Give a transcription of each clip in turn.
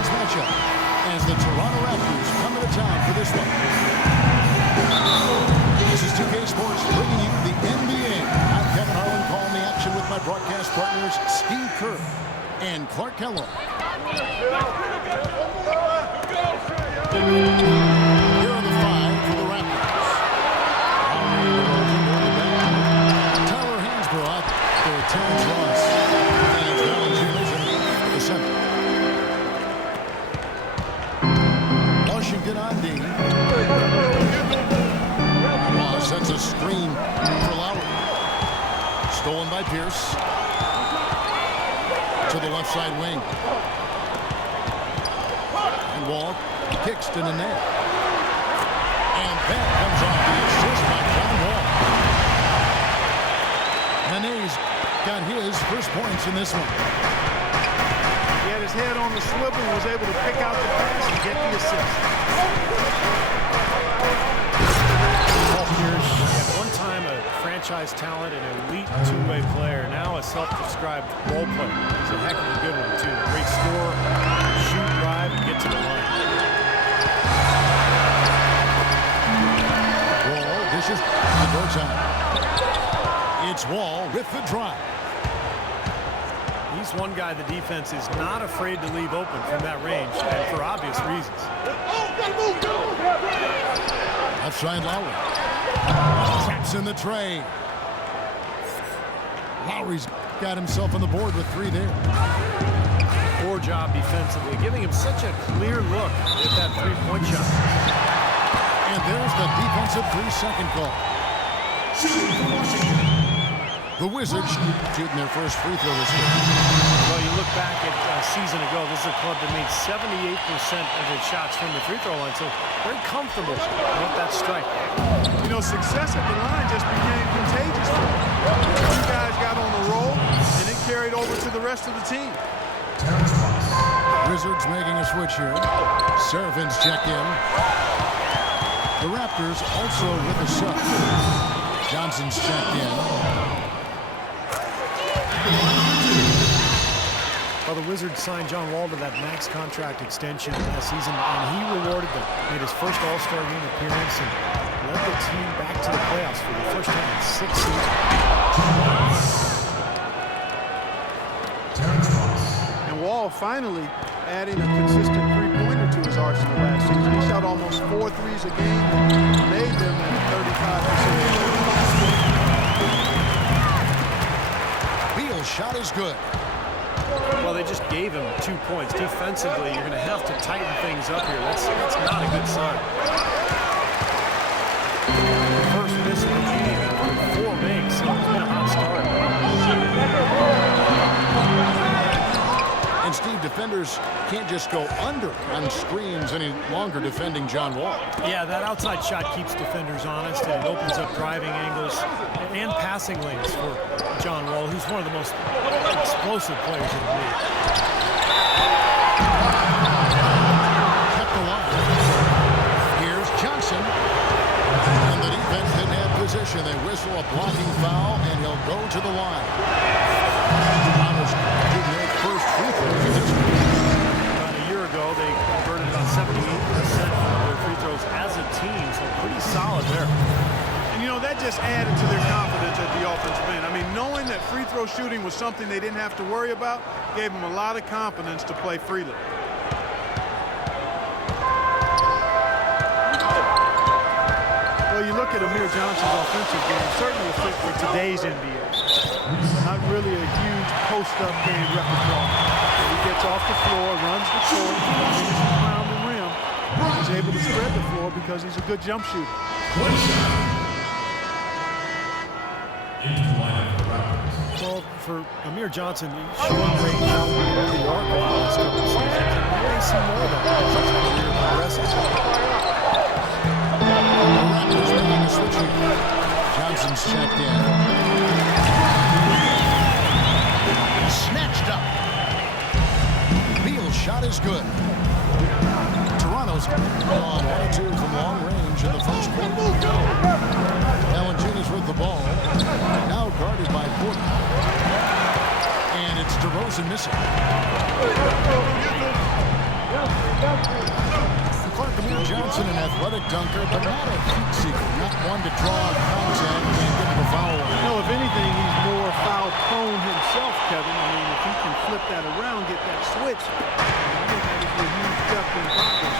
conference matchup as the Toronto Raptors come to town for this one. This is 2K Sports bringing you the NBA. I'm Kevin Harlan calling the action with my broadcast partners Steve Kerr and Clark Kellogg. Here are the five for the Raptors. Tyler Hansbrough out for Terrence Ross. And Valanciunas in the center. Washington on D. Ross sets a screen for Lowry. Stolen by Pierce. To the left side wing. And Wall kicks to the net. And that comes off the assist by John Wall. Nene's got his first points in this one. He had his head on the swivel and was able to pick out the pass and get the assist. Paul Pierce, at one time a franchise talent and elite two-way player, now a self-described role player. He's a heck of a good one, too. Great scorer, shoot, drive, and get to the line. Wall dishes the door time. It's Wall with the drive. He's one guy the defense is not afraid to leave open from that range, and for obvious reasons. Outside Lowry. Traps in the tray. Lowry's got himself on the board with three there. Poor job defensively, giving him such a clear look at that three-point shot. And there's the defensive 3-second call. The Wizards shooting their first free throw this game. Well, you look back at a season ago, this is a club that made 78% of its shots from the free throw line, so very comfortable with that strike. You know, success at the line just became contagious for him. You guys got on a roll, and it carried over to the rest of the team. Wizards making a switch here. Serafin's checked in. The Raptors also with a sub. Johnson's checked in. Well, the Wizards signed John Wall to that max contract extension last season, and he rewarded them. Made his first All-Star game appearance and led the team back to the playoffs for the first time in 6 seasons. And Wall finally adding a consistent three-pointer to his arsenal last season. He shot almost 4 threes a game and made them at 35%. Beal's shot is good. Well, they just gave him 2 points. Defensively, you're going to have to tighten things up here. That's not a good sign. First miss of the game after 4 makes. It's been a hot start. And Steve, defenders can't just go under on screens any longer defending John Wall. Yeah, that outside shot keeps defenders honest, and it opens up driving angles and passing lanes for John Wall, who's one of the most explosive players in the league. Kept alive. Here's Johnson. And the defense didn't have position. They whistle a blocking foul, and he'll go to the line. Toronto's getting their first free throw for this one. About a year ago, they converted about 78% of their free throws as a team, so pretty solid there. And, you know, that just added to their confidence at the offensive end. I mean, knowing that free throw shooting was something they didn't have to worry about gave them a lot of confidence to play freely. Well, you look at Amir Johnson's offensive game, certainly a fit for today's NBA. Not really a huge post-up game repertoire. He gets off the floor, runs the court, finishes around the rim. He's able to spread the floor because he's a good jump shooter. Well, for Amir Johnson, shooting range out of the arc over the last couple of seasons, and we may see more of that as his career progresses. The Raptors making a switch here. Johnson's checked in. Snatched up. Beal's shot is good. Toronto's gone 1-2 from long range in the first quarter. Valanciunas with the ball. Now guarded by Porter. And it's DeRozan missing. Johnson, an athletic dunker, but not a heat seeker. Not one to draw contact and get to the foul line. No, if anything, he's more foul prone himself, Kevin. I mean, if he can flip that around, get that switch, I think that would be a huge step in progress.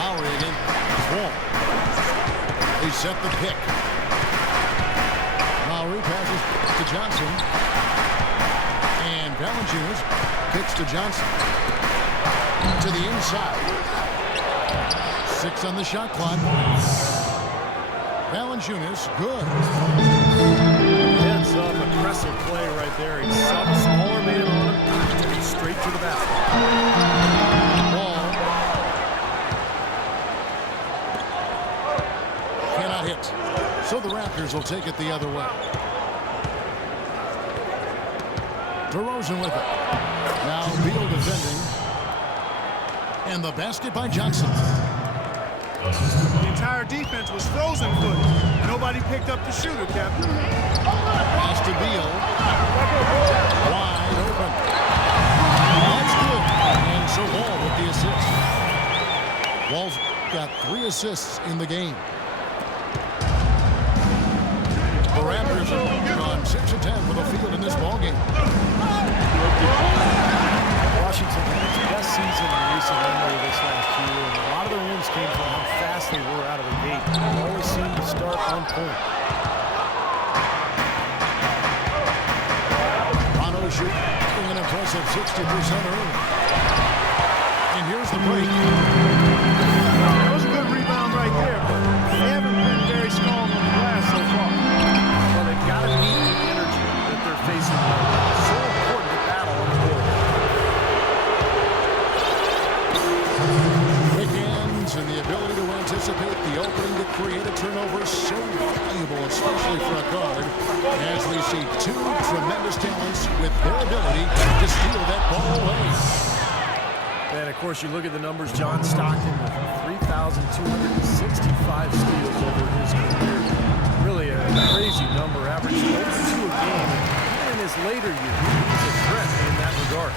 Lowry again. Wall. They set the pick. Lowry passes to Johnson. And Valanciunas kicks to Johnson. To the inside. 6 on the shot clock. Valanciunas, good. Heads up, aggressive play right there. He's a smaller man on him. Straight to the basket. Ball. Cannot hit. So the Raptors will take it the other way. DeRozan with it. Now Beal defending. And the basket by Johnson. The entire defense was frozen footed. Nobody picked up the shooter, Captain. Pass to Beal. Wide open. That's good. And so Wall with the assist. Wall's got 3 assists in the game. The Raptors have gone 6 of 10 for the field in this ballgame. Washington had its best season in recent memory this last year, and a lot of their wins came from how fast they were out of the gate. They always seemed to start on point. Toronto shooting an impressive 60% early. And here's the break. That was a good rebound right there, but they haven't been very strong on the glass so far. Well, they've got to meet the energy that they're facing right now. So important to battle on the board. Quick hands and the ability to anticipate the opening to create a turnover is so valuable, especially for a guard, as we see 2 tremendous talents with their ability to steal that ball away. And, of course, you look at the numbers. John Stockton with 3,265 steals over his career. Really a crazy number, averaging over 2 a game. And in his later years, he's a threat in that regard.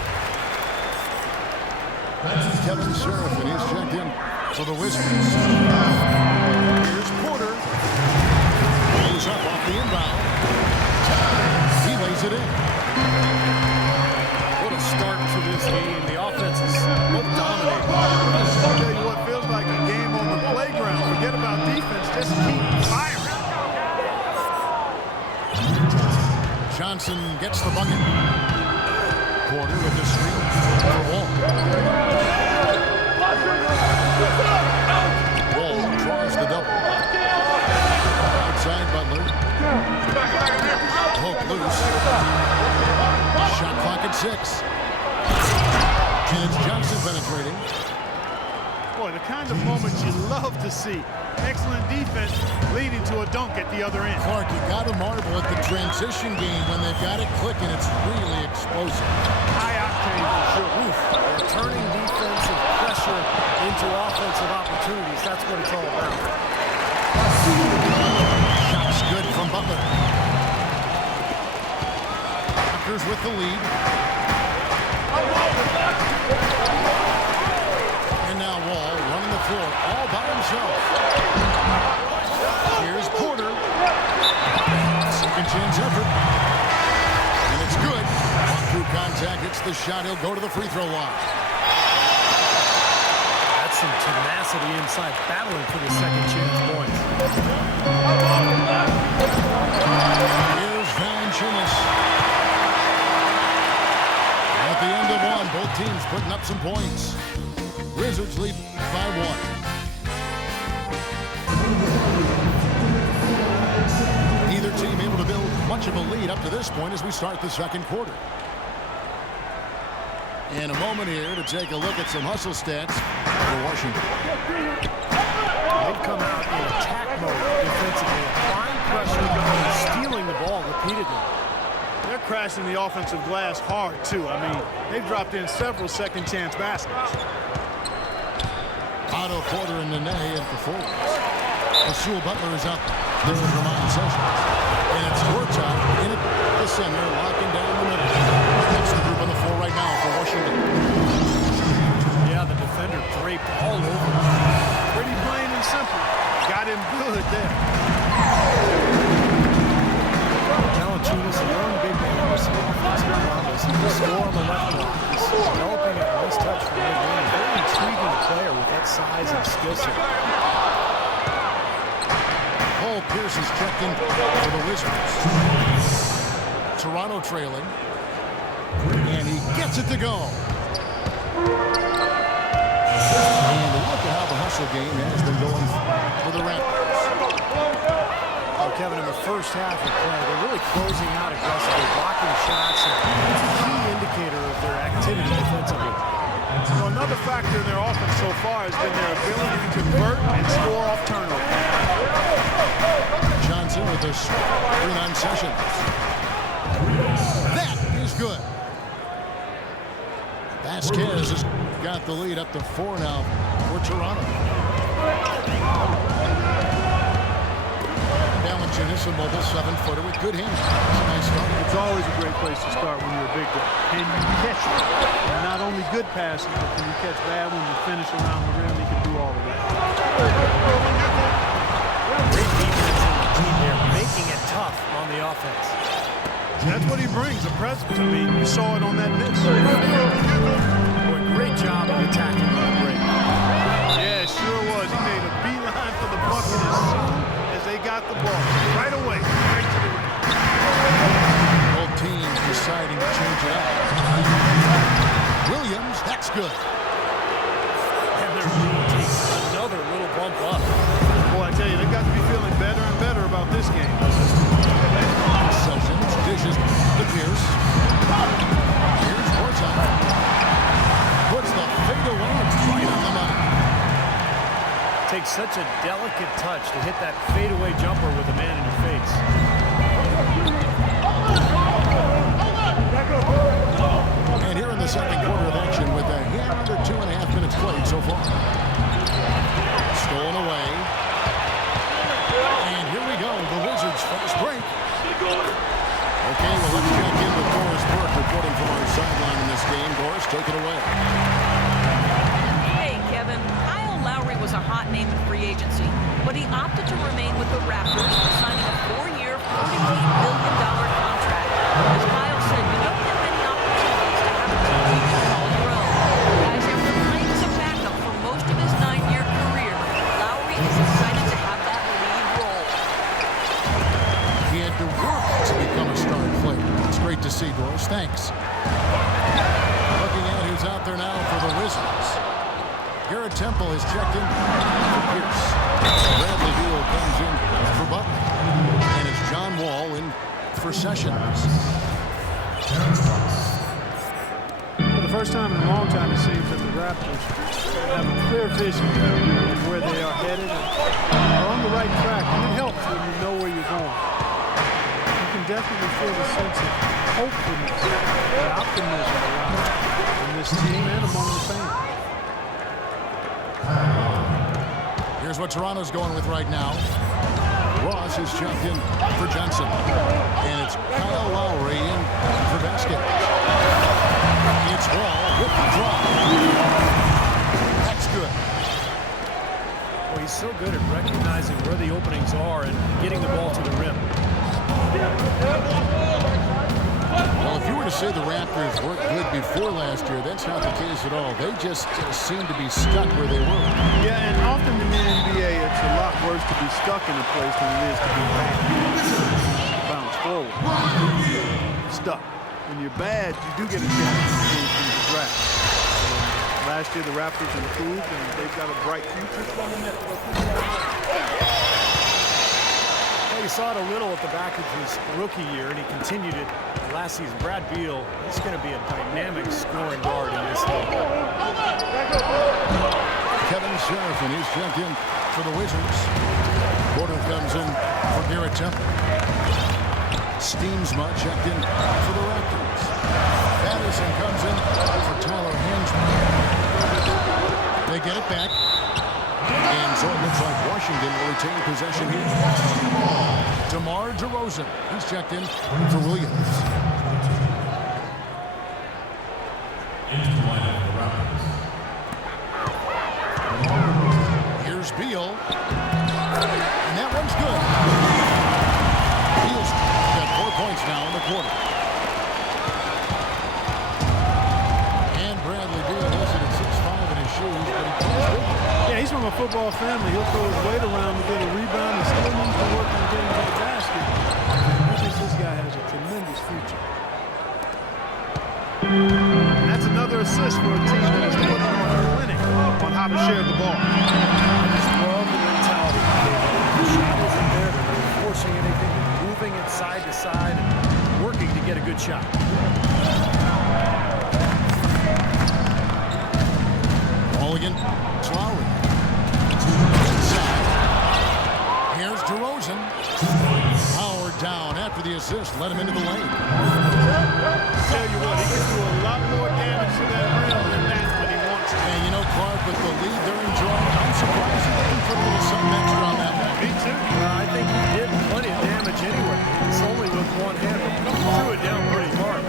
Kevin Sheriff, and he's checked in for the Wizards. Here's Porter. Goes up off the inbound. He lays it in. What a start to this game. The offense is dominating. I'll tell you what, feels like a game on the playground. Forget about defense, just keep firing. Johnson gets the bucket. Porter with the screen for Wall. Wall draws the double. Outside Butler. Poke loose. Shot clock at 6. And it's Johnson penetrating. Boy, the kind of moments you love to see. Excellent defense leading to a dunk at the other end. Clark, you got to marvel at the transition game when they've got it clicking. It's really explosive. High octane for sure. Oof. They're turning defensive pressure into offensive opportunities. That's what it's all about. Shots good from Butler. Raptors with the lead. And now Wall running the floor all by himself. Here's Porter. Second chance effort. And it's good. Through contact, hits the shot. He'll go to the free throw line. That's some tenacity inside, battling for the second chance points. Here's Valanciunas. At the end of 1, both teams putting up some points. Wizards lead by 1. Neither team able to build much of a lead up to this point as we start the second quarter. In a moment here to take a look at some hustle stats for Washington. They've come out in attack mode defensively, applying pressure and stealing the ball repeatedly. They're crashing the offensive glass hard, too. I mean, they've dropped in several second chance baskets. Otto, Porter, and Nene in performance. Rasul Butler is up. There's a Vermont Sessions. And it's Gortat in it. The center locking down the middle. That's the group on the floor right now for Washington. Yeah, the defender draped all over. Pretty plain and simple. Got him good there. Valanciunas, a young big man with some offensive promise. The score on the left block is developing a nice touch from mid-range. Very intriguing player with that size and skill set. Paul Pierce is checked in for the Wizards. Toronto trailing. And he gets it to go. And look at how the hustle game has been going for the Raptors. Oh, Kevin, in the first half of play, they're really closing out aggressively, blocking shots, and it's a key indicator of their activity defensively. So another factor in their offense so far has been their ability to convert and score off turnovers. Johnson with a screen on Sessions. That is good. Vasquez has got the lead up to 4 now for Toronto. Valanciunas, a mobile 7-footer with good hands. That's a nice start. It's always a great place to start when you're a big guy. Can you catch it? And not only good passes, but can you catch bad ones and finish around the rim? He can do all of that. Great defense on the team there, making it tough on the offense. That's what he brings, a presence. I mean, you saw it on that miss. Boy, great job of attacking on the break. Yeah, it sure was. He made a beeline for the bucket as soon as they got the ball. Right away, right to the rim. Both teams deciding to change it up. Williams, that's good. And their lead takes another little bump up. Boy, I tell you, they've got to be feeling better and better about this game. Sessions dishes to Pierce. Here's Gortat. Puts the fade away right on the money. Takes such a delicate touch to hit that fadeaway jumper with a man in your face. And here in the second quarter of action with a hand under 2.5 minutes played so far. Stolen away. And here we go, the Wizards' fast break. Okay, well, let's check in with Doris Burke reporting from our sideline in this game. Doris, take it away. Hey, Kevin. Kyle Lowry was a hot name in free agency, but he opted to remain with the Raptors, signing a 4-year, $48 million contract. As Kyle said, you don't get many opportunities to have a team you can call your own. Guys, after playing as a backup for most of his 9-year career, Lowry is excited to have that lead role. He had to work to become a star player. It's great to see, Doris. Thanks. Looking at who's out there now for the Wizards. Garrett Temple is checked in for Pierce. Bradley Beal comes in for Butler. And it's John Wall in for Sessions. For the first time in a long time, it seems that the Raptors have a clear vision of where they are headed and are on the right track. And it helps when you know where you're going. You can definitely feel the sense of hopefulness and optimism around in this team and among the fans. Here's what Toronto's going with right now. Ross is checked in for Johnson. And it's Kyle Lowry in for Vasquez. It's Wall with the draw. That's good. Well, he's so good at recognizing where the openings are and getting the ball to the rim. Well, if you were to say the Raptors weren't good before last year, that's not the case at all. They just seem to be stuck where they were. Yeah, and often in the NBA, it's a lot worse to be stuck in a place than it is to be bounce forward. Stuck. When you're bad, you do get a chance to improve through the draft. Last year, the Raptors improved, and they've got a bright future. Well, you saw it a little at the back of his rookie year, and he continued it last season. Brad Beal, he's going to be a dynamic scoring guard in this league. Kevin Sheriff is checked in for the Wizards. Porter comes in for Garrett Temple. Steamsma checked in for the Raptors. Patterson comes in for Tyler Hansman. They get it back. And so it looks like Washington will retain possession here. DeMar DeRozan. He's checked in for Williams. Here's Beal. And that one's good. Beal's got 4 points now in the quarter. And Bradley Beal listed at 6'5" in his shoes, but he plays good. Yeah, he's from a football family. He'll throw his weight around to get a rebound and still needs to work on getting to the basket. I think this guy has a tremendous future. And that's another assist for a team that is putting on winning on how to share the ball. I just love the mentality. The shot isn't there. They're not forcing anything. They're moving it side to side and working to get a good shot. Mulligan. Lowry. Here's DeRozan. Powered down after the assist. Let him into the lane. Tell you what, he can do a lot more damage to that rim than that when he wants to. And you know, Clark, with the lead they're enjoying, I'm surprised he didn't put a little something extra on that one. Me too. I think he did plenty of damage anyway. It's only with one hand, but he threw it down pretty hard.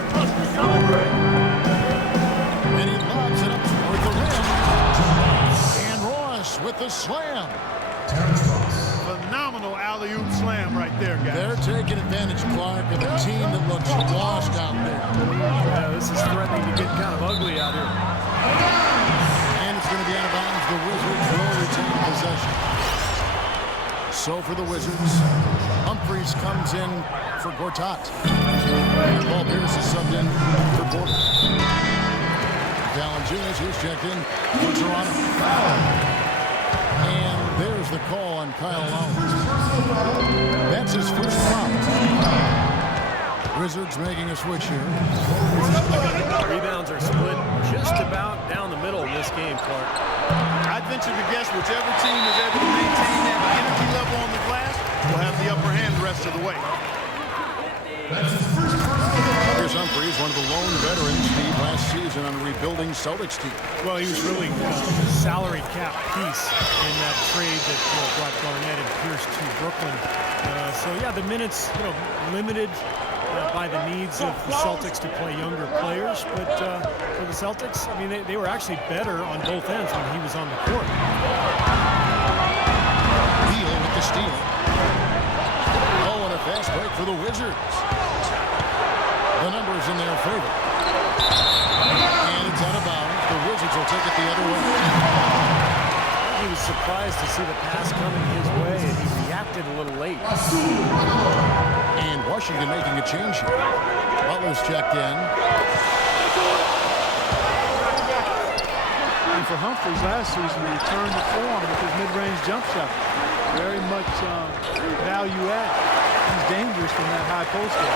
And he lobs it up toward the rim. And Ross with the slam. Phenomenal alley-oop slam right there, guys. They're taking advantage, Clark, of a team that looks lost out there. Yeah, this is threatening to get kind of ugly out here. And it's going to be out of bounds. The Wizards will retain possession. So for the Wizards, Humphries comes in for Gortat. And Paul Pierce is subbed in for Porter. Valanciunas, who's checked in for Toronto. And there's the call on Kyle Lowry. That's his first foul. Wizards making a switch here. Rebounds are split just about down the middle in this game, Clark. I'd venture to guess whichever team is able to maintain that energy level on the glass will have the upper hand the rest of the way. Here's Humphries, one of the lone veterans Steve last season on a rebuilding Celtics team. Well, he was really a salary cap piece in that trade that brought Garnett and Pierce to Brooklyn. So yeah, the minutes limited by the needs of the Celtics to play younger players, but for the Celtics, I mean, they were actually better on both ends when he was on the court. Beal with the steal. Oh, and a fast break for the Wizards. The numbers in their favor. And it's out of bounds. The Wizards will take it the other way. He was surprised to see the pass coming his way, and he reacted a little late. And Washington making a change here. Butler's checked in. And for Humphries last season, he returned to form with his mid-range jump shot. Very much value add. He's dangerous from that high post up.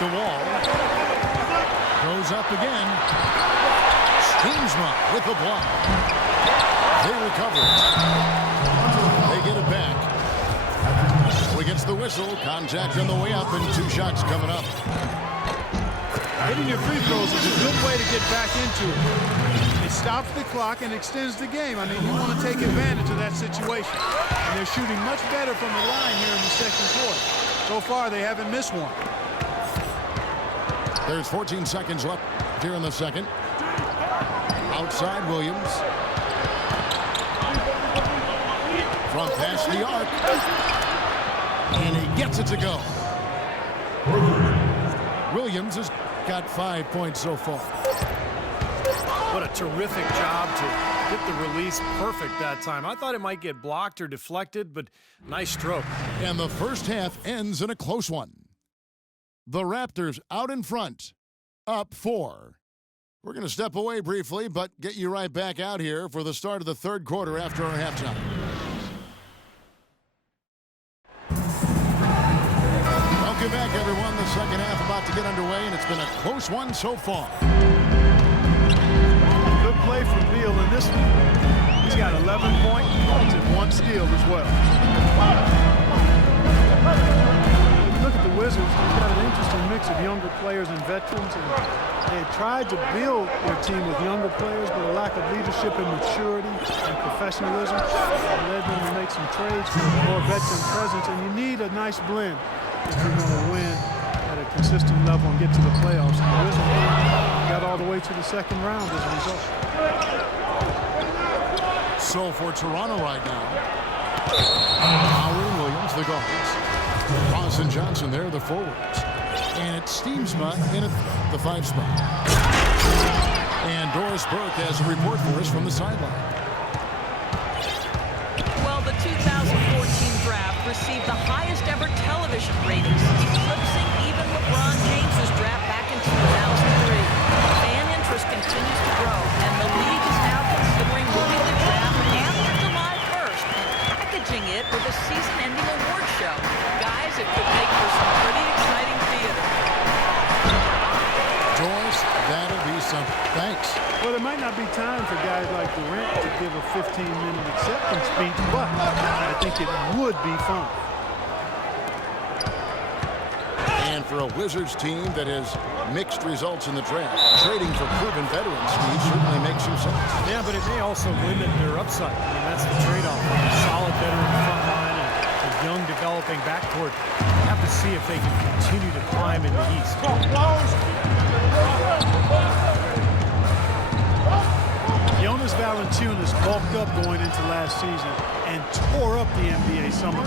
The wall. Goes up again. Steamsma with the block. They recover it. They get it back. So against the whistle. Contact on the way up and 2 shots coming up. Hitting your free throws is a good way to get back into it. It stops the clock and extends the game. I mean, you want to take advantage of that situation. And they're shooting much better from the line here in the second quarter. So far, they haven't missed one. There's 14 seconds left here in the second. Outside Williams. From past the arc. And he gets it to go. Williams has got 5 points so far. What a terrific job to get the release perfect that time. I thought it might get blocked or deflected, but nice stroke. And the first half ends in a close one. The Raptors out in front, up 4. We're going to step away briefly, but get you right back out here for the start of the third quarter after our halftime. Welcome back, everyone. The second half about to get underway, and it's been a close one so far. Good play from Beal in this one. He's got 11 points and 1 steal as well. Look at the Wizards, they've got an interesting mix of younger players and veterans, and they tried to build their team with younger players, but a lack of leadership and maturity and professionalism led them to make some trades for more veteran presence, and you need a nice blend if you're going to win at a consistent level and get to the playoffs. And the Wizards got all the way to the second round as a result. So for Toronto right now, Lowry and Williams, the guards. Ross and Johnson there, the forwards. And it's Steamsma in at the 5 spot. And Doris Burke has a report for us from the sideline. Well, the 2014 draft received the highest ever television ratings, eclipsing even LeBron James's draft back in 2003. Fan interest continues to grow, and the league is now considering moving the draft after July 1st and packaging it with a season-ending award show. Guys, it could make for some pretty exciting theater. Doris, that'll be something. Thanks. Well, there might not be time for guys like Durant to give a 15-minute acceptance speech, but I think it would be fun. And for a Wizards team that has mixed results in the draft, trading for proven veterans, Steve, certainly makes some sense. Yeah, but it may also limit their upside. I mean, that's the trade-off. A solid veteran front line and a young developing backcourt. You have to see if they can continue to climb in the East. Jonas Valanciunas bulked up going into last season and tore up the NBA summer.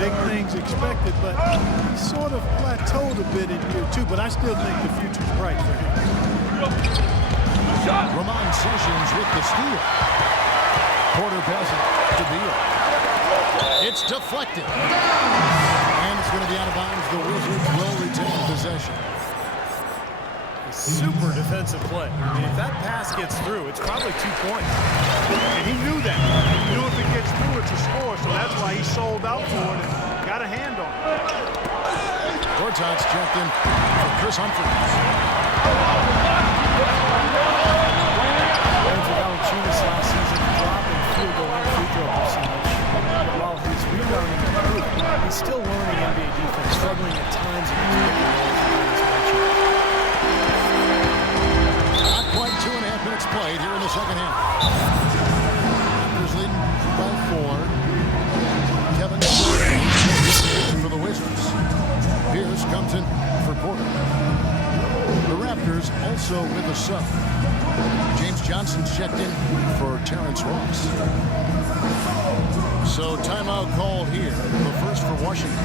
Big things expected, but he sort of plateaued a bit in year 2, but I still think the future's bright for him. Ramon Sessions with the steal. Porter passes to Beal. It's deflected. And it's going to be out of bounds. The Wizards will retain possession. Super defensive play. I mean, if that pass gets through, it's probably 2 points. And he knew that. He knew if it gets through, it's a score, so that's why he sold out for it and got a hand on it. Gortat's checked in for Chris Humphries. For Valanciunas last season, dropping field goal and free throw percentage. While his rebounding improved, he's still learning NBA defense, struggling at times in his Not quite 2.5 minutes played here in the second half. Raptors leading by 4. Kevin for the Wizards. Pierce comes in for Porter. The Raptors also with a sub. James Johnson's checked in for Terrence Ross. So timeout called here. The first for Washington.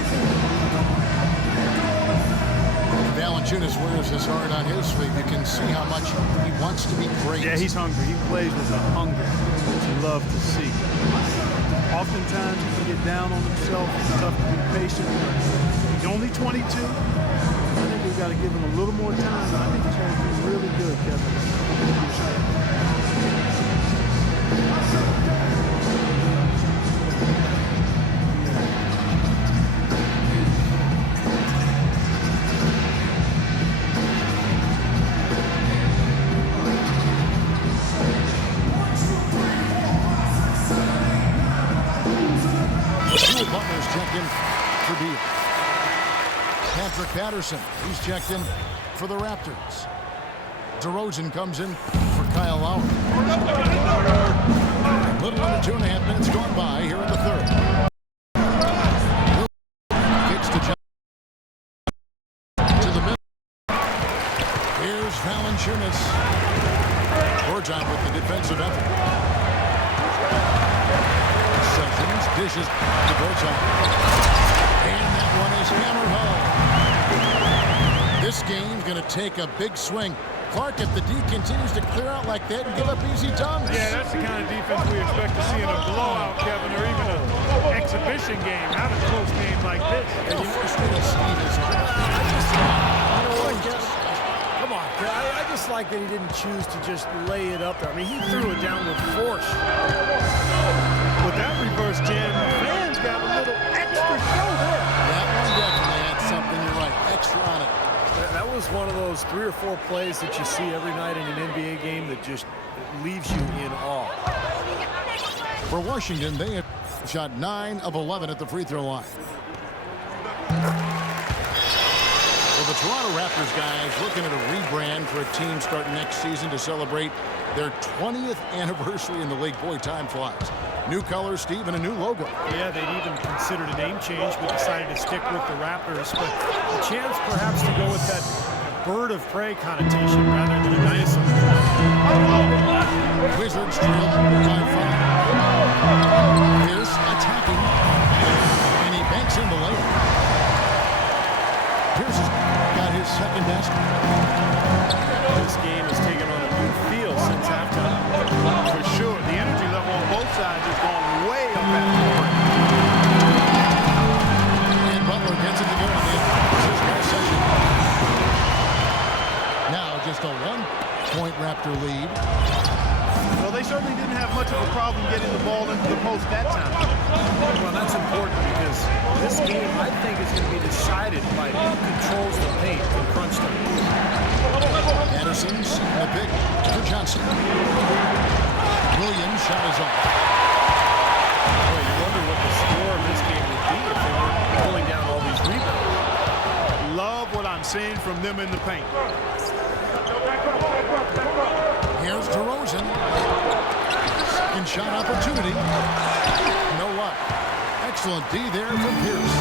Valanciunas wears his heart on his sleeve. You can see how much he wants to be great. Yeah, he's hungry. He plays with a hunger that you love to see. Oftentimes he can get down on himself. It's tough to be patient. He's only 22. I think we've got to give him a little more time. I think he's going to be really good, Kevin. Butler's checked in for Beal. Patrick Patterson, he's checked in for the Raptors. DeRozan comes in for Kyle Lowry. A little under 2.5 minutes gone by here in the third. Kicks to the middle. Here's Valanciunas. Gortat with the defensive effort. Sessions dishes to Gortat. And that one is hammered home. This game's going to take a big swing. Clark, if the D continues to clear out like that and give up easy dunks. Yeah, that's the kind of defense we expect to see in a blowout, Kevin, or even an exhibition game, not a close game like this. And the first one is Steve is Come on, I just like that he didn't choose to just lay it up there. I mean, he threw it down with force. With that reverse jam, fans got a little extra show there. That one definitely had something, you're right, extra on it. That was one of those 3 or 4 plays that you see every night in an NBA game that just leaves you in awe. For Washington, they have shot 9 of 11 at the free throw line. The Toronto Raptors guys looking at a rebrand for a team starting next season to celebrate their 20th anniversary in the league. Boy, time flies. New colors, Steve, and a new logo. Yeah, they'd even considered a name change, but decided to stick with the Raptors. But a chance perhaps to go with that bird of prey connotation rather than a dinosaur. Wizards trail by 5. Pierce attacking, and he banks in the lane. Pierce has got his second basket. This game has taken on a new feel since halftime. For sure, the energy level on both sides has gone way up at the point. And Butler gets it to go in the session. Now just a 1-point Raptor lead. Well, they certainly didn't have much of a problem getting the ball into the post that time. Well, that's important because this game, I think, is going to be decided by who controls the paint in crunch time. Anderson's the pick for Johnson. Williams shot is off. Boy, you wonder what the score of this game would be if they were pulling down all these rebounds. Love what I'm seeing from them in the paint. Here's DeRozan. Second shot opportunity. No luck. Excellent D there from Pierce.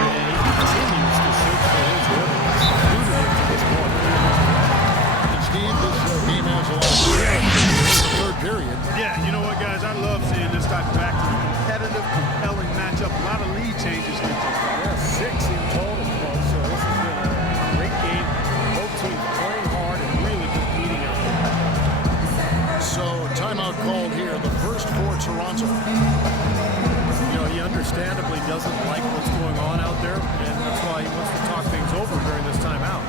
And he continues to search for his rhythms, losing to this point. And Steve, this game has a lot of in the third period. Yeah, you know what, guys? I love seeing this type of action. Competitive, compelling matchup. A lot of lead changes. Yeah, 6 in total, folks. So this has been a great game. Both teams playing hard and really competing out there. So timeout called here. The first for Toronto. You know, he understandably doesn't like what's going on out there, and that's why he wants to talk things over during this timeout.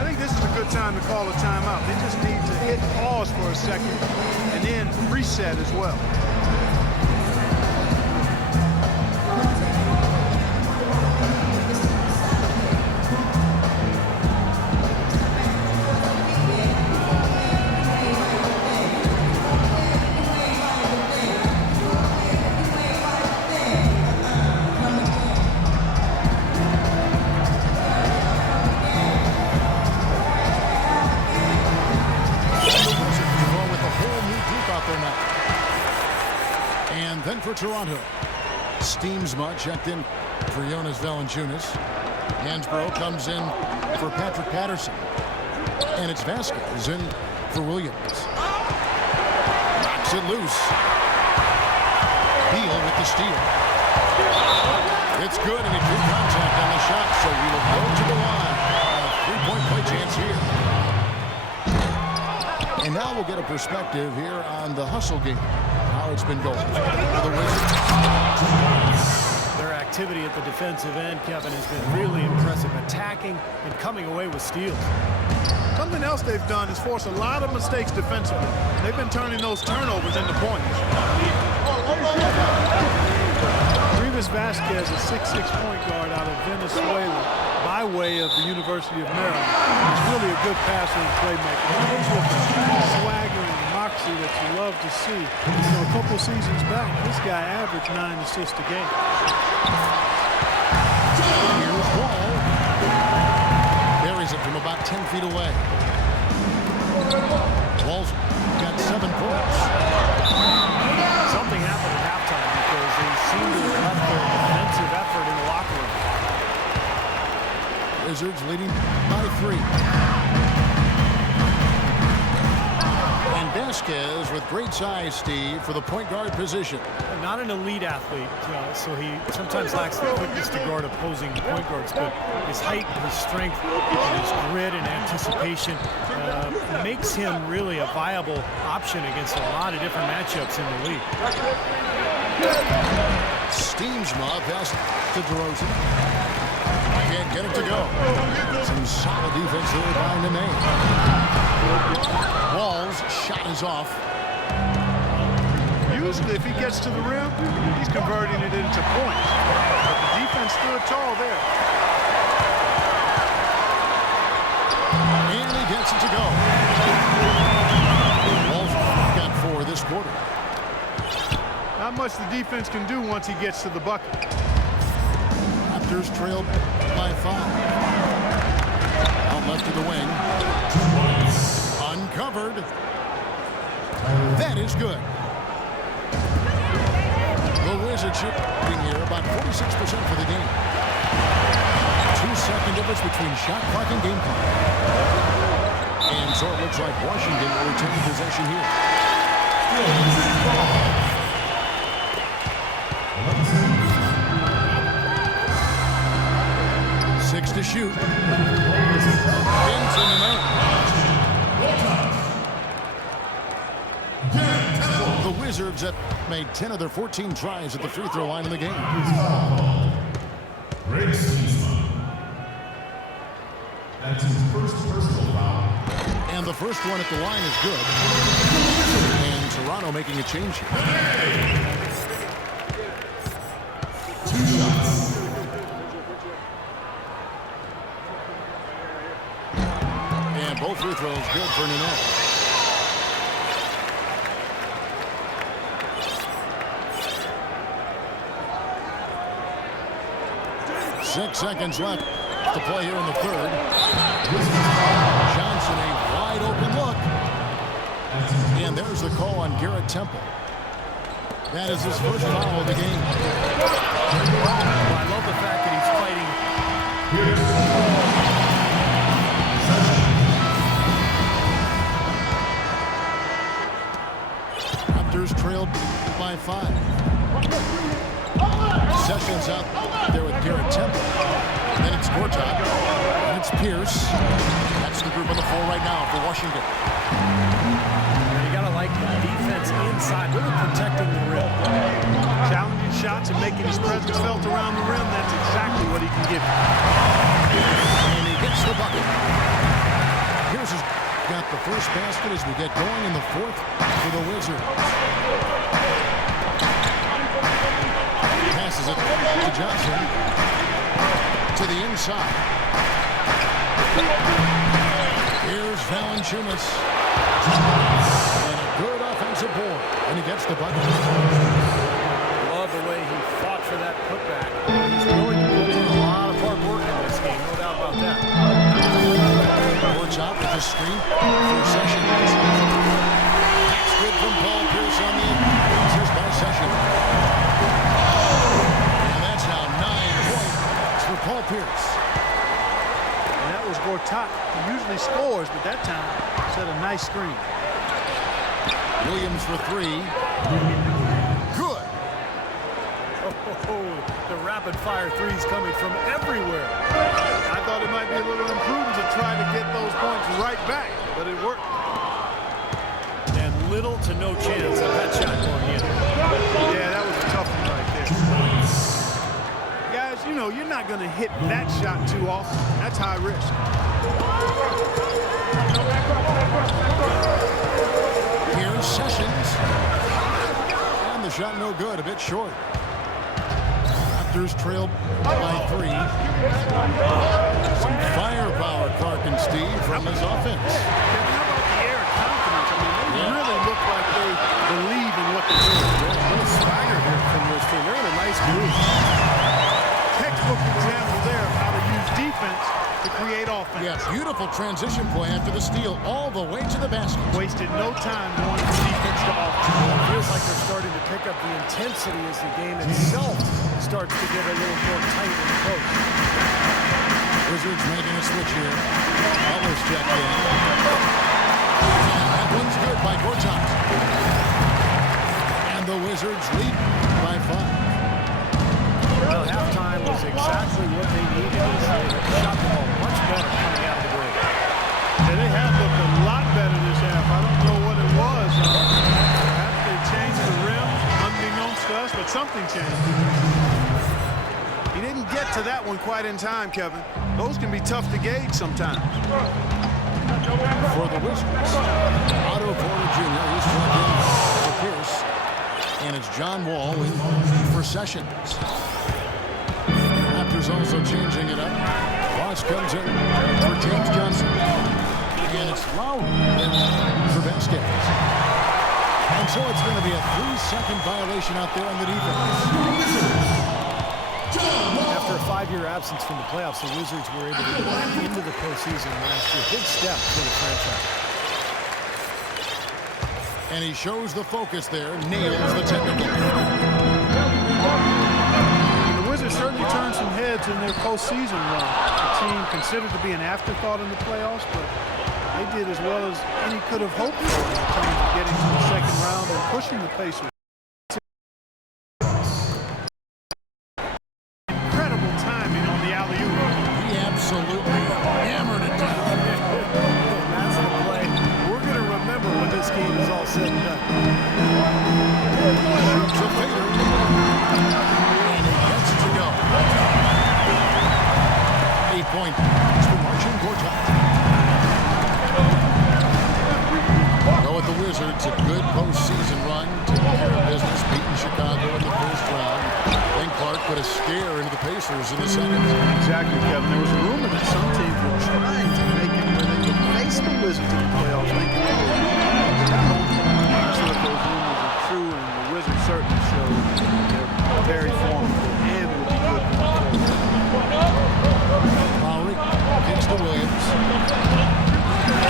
I think this is a good time to call a timeout. They just need to hit pause for a second and then reset as well. Then for Toronto, Steamsma checked in for Jonas Valanciunas. Hansbrough comes in for Patrick Patterson. And it's Vasquez in for Williams. Knocks it loose. Beal with the steal. It's good, and he drew contact on the shot, so he will go to the line. A three-point play chance here. And now we'll get a perspective here on the hustle game. How it's been going for the Wizards. Their activity at the defensive end, Kevin, has been really impressive, attacking and coming away with steals. Something else they've done is force a lot of mistakes defensively. They've been turning those turnovers into points. Rivas Vasquez, a 6'6" point guard out of Venezuela by way of the University of Maryland. He's really a good passer and playmaker. He plays with the swagger and moxie that you love to see. You know, a couple seasons back, this guy averaged 9 assists a game. Here's Wall. Buries it from about 10 feet away. Wall's got 7 points. Something happened at halftime because they seem to have left their defensive effort in the locker room. Wizards leading by 3. And Vasquez with great size, Steve, for the point guard position. Not an elite athlete, so he sometimes lacks the quickness to guard opposing point guards, but his height, his strength, and his grit and anticipation makes him really a viable option against a lot of different matchups in the league. Steamsma pass to DeRozan. Can't get it to go. Some solid defense there by Nene. Wall's shot is off. Usually, if he gets to the rim, he's converting it into points. But the defense stood tall there. And he gets it to go. Wall's got 4 this quarter. Not much the defense can do once he gets to the bucket. Raptors trailed by 5. Out left to the wing. Uncovered. That is good. The Wizards shooting here about 46% for the game. 2-second difference between shot clock and game clock. And so it looks like Washington will retain possession here. 6 to shoot. Into the net. The Wizards have made 10 of their 14 tries at the free throw line in the game. That's his first personal foul. And the first one at the line is good. And Toronto making a change here. 2 shots. And both free throws good for Nanette. 6 seconds left to play here in the third. Johnson, a wide open look. And there's the call on Garrett Temple. That is his first foul of the game. I love the fact that he's fighting. Raptors trailed by 5. Sessions out there with Garrett Temple. And then it's Gortat. And it's Pierce. That's the group on the floor right now for Washington. You got to like the defense inside, really protecting the rim. Challenging shots and making his presence felt around the rim. That's exactly what he can give you. And he gets the bucket. Pierce has got the first basket as we get going in the fourth for the Wizards. Passes it to Johnson. To the inside. Here's Valanciunas. And a good offensive board. And he gets the bucket. Love the way he fought for that putback. He's willing to put in a lot of hard work in this game, no doubt about that. Boards out with the screen for Sessions. That's good from Paul Pierce on the assist by Sessions. And that's now 9 points for Paul Pierce. And that was Gortat. He usually scores, but that time set a nice screen. Williams for 3. Good. Oh, the rapid-fire threes coming from everywhere. I thought it might be a little imprudent to try to get those points right back, but it worked. And little to no chance of that shot going in. Yeah, that was a tough one right there. Guys, you know, you're not going to hit that shot too often. That's high risk. Here's Sessions. And the shot no good, a bit short. Raptors trailed by 3. Some firepower, Clark and Steve, from his offense. How about the air of confidence? I mean, they really look like they believe in what they're doing. A little swagger here from this team. They're in a nice group. Textbook example there of how to use defense to create offense. Yeah, beautiful transition play after the steal all the way to the basket. Wasted no time going from defense to offense. It feels like they're starting to pick up the intensity as the game itself starts to get a little more tight and close. Wizards making a switch here. Butler's checked in. And that one's good by Gortat. And the Wizards lead by 5. Well, halftime was exactly what they needed. They shot the ball much better coming out of the break. Yeah, they have looked a lot better this half. I don't know what it was. Perhaps they changed the rim, unbeknownst to us, but something changed. He didn't get to that one quite in time, Kevin. Those can be tough to gauge sometimes. For the Wizards, Otto Porter Jr. is checked in for Pierce. And it's John Wall in for Sessions. Raptors also changing it up. Ross comes in for James Johnson. And it's Lowry for Vasquez. And so it's going to be a 3-second violation out there on the defense. After a 5-year absence from the playoffs, the Wizards were able to get back into the postseason last year. Big step for the franchise. And he shows the focus there, nails the technical. The Wizards certainly turned some heads in their postseason run. The team considered to be an afterthought in the playoffs, but they did as well as any could have hoped for in terms of getting to the second round and pushing the Pacers. Incredible timing on the alley-oop. He absolutely hammered it down. That's the play we're going to remember when this game is all said and done. Shoots a fader. And he gets it to go. 8 point for Marcin Gortat. Go with the Wizards, a good postseason run, taking care of business, beating Chicago in the first round. Then Clark put a scare into the Pacers in the second. Exactly, Kevin. There was a rumor that some teams were trying to make it where they would face the Wizards in the playoffs, thinking they would beat them. I'm not sure if those rumors are true, and the Wizards certainly showed they're very formidable and will be good going forward. Lowry kicks to Williams.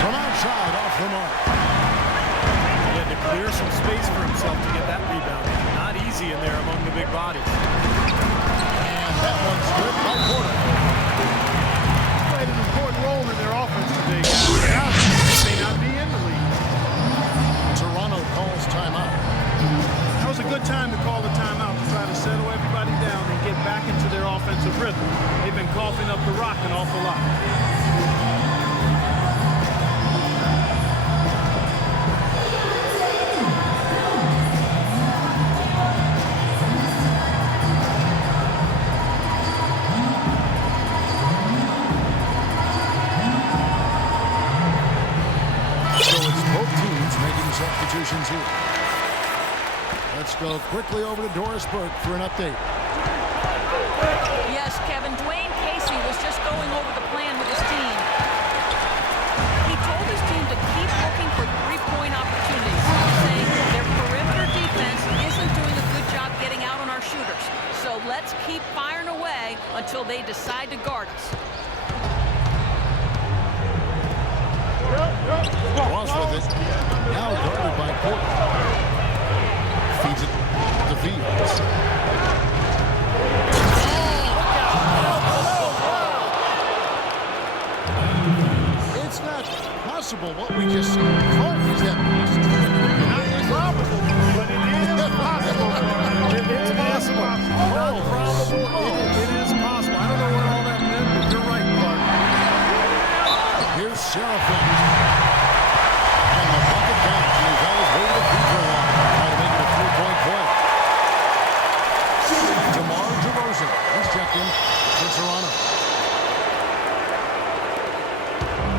From outside, off the mark. He had to clear some space for himself to get that rebound. Not easy in there among the big bodies. And that one's good by Porter. Played an important role in their offense today, guys. Without him, they may not be in the league. Toronto calls timeout. That was a good time to call the timeout to try to settle everybody down and get back into their offensive rhythm. They've been coughing up the rock an awful lot. Substitutions here. Let's go quickly over to Doris Burke for an update. Yes, Kevin, Dwayne Casey was just going over the plan with his team. He told his team to keep looking for three-point opportunities, saying their perimeter defense isn't doing a good job getting out on our shooters. So let's keep firing away until they decide to guard us. Ross with it. Now guarded by Porter. Feeds it to Fields. It's not possible what we just saw. Clark is that possible? Not probable, but it is possible. It is possible. Not probable. It is possible. I don't know what all that meant, but you're right, Clark. Here's Seraphin. And the bucket counts. He's on his way to the free throw line. Trying to make it a 3-point play. DeMar DeRozan. He's checked in for Toronto.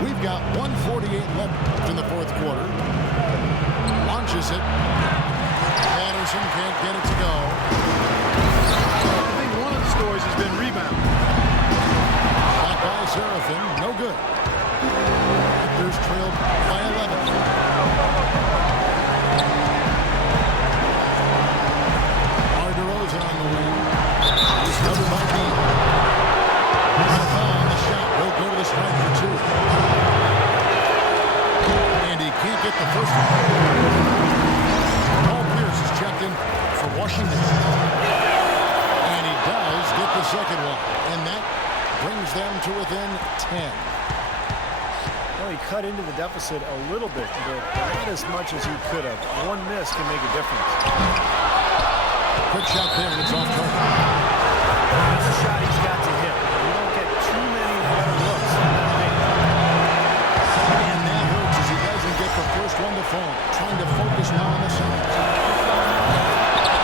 We've got 1:48 left in the fourth quarter. Launches it. Patterson can't get it to go. I think one of the stories has been rebound. Shot by Seraphin. No good. Raptors trailed by 11. DeRozan on the wing. He's covered by Bean. On the shot. He'll go to the strike for two. And he can't get the first one. Paul Pierce is checked in for Washington. And he does get the second one. And that brings them to within 10. Well, he cut into the deficit a little bit, but not as much as he could have. One miss can make a difference. Quick shot there, and it's off target. That's a shot he's got to hit. You don't get too many better looks than that big. And that hurts as he doesn't get the first one to fall. Trying to focus now on the second.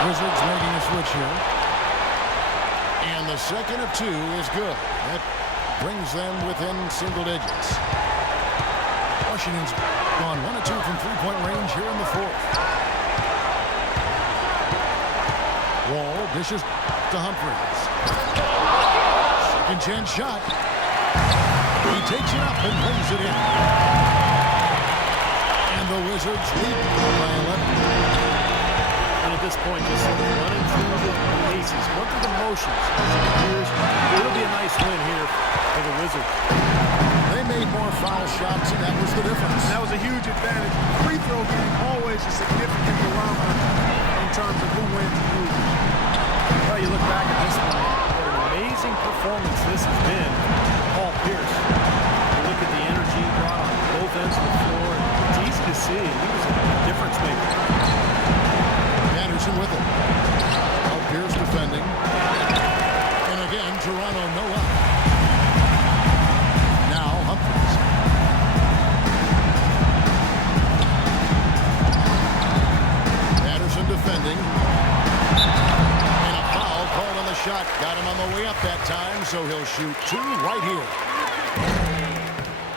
Wizards making a switch here. And the second of two is good. That brings them within single digits. Washington's gone 1 of 2 from three-point range here in the fourth. Wall dishes to Humphries. Second chance shot. He takes it up and brings it in. And the Wizards lead by 11. And if this point just sort of running through the paces, going through the motions. It'll be a nice win here for the Wizards. They made more foul shots, and that was the difference. That was a huge advantage. Free throw game always a significant barometer in terms of who wins and loses. Well, you look back at this one, what an amazing performance this has been for Paul Pierce. You look at the energy he brought on both ends of the floor, and it's easy to see, and he was a difference maker. Anderson with it. Paul Pierce defending. And again, Toronto no up. Now Humphries. Anderson defending. And a foul called on the shot. Got him on the way up that time, so he'll shoot two right here.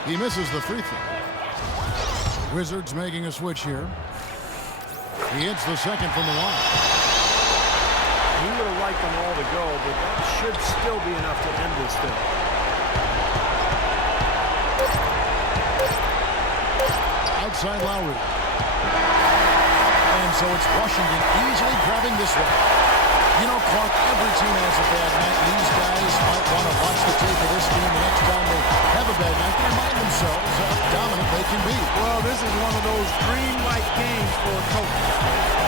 He misses the free throw. Wizards making a switch here. He hits the second from the line. He would have liked them all to go, but that should still be enough to end this thing. Outside Lowry. And so it's Washington easily grabbing this one. You know, Clark, every team has a bad night. These guys might want to watch the tape of this team the next time they have a bad night to remind themselves how dominant they can be. Well, this is one of those dream-like games for a coach.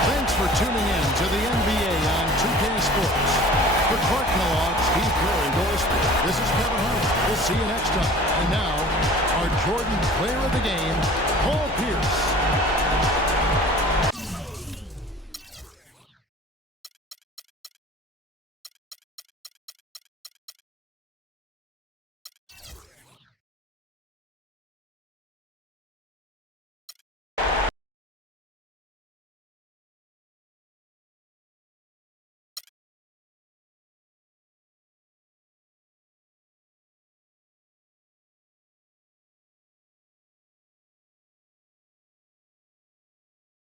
Thanks for tuning in to the NBA on 2K Sports. For Clark Kellogg, Steve Curry, Doris, this is Kevin Hart. We'll see you next time. And now, our Jordan player of the game, Paul Pierce.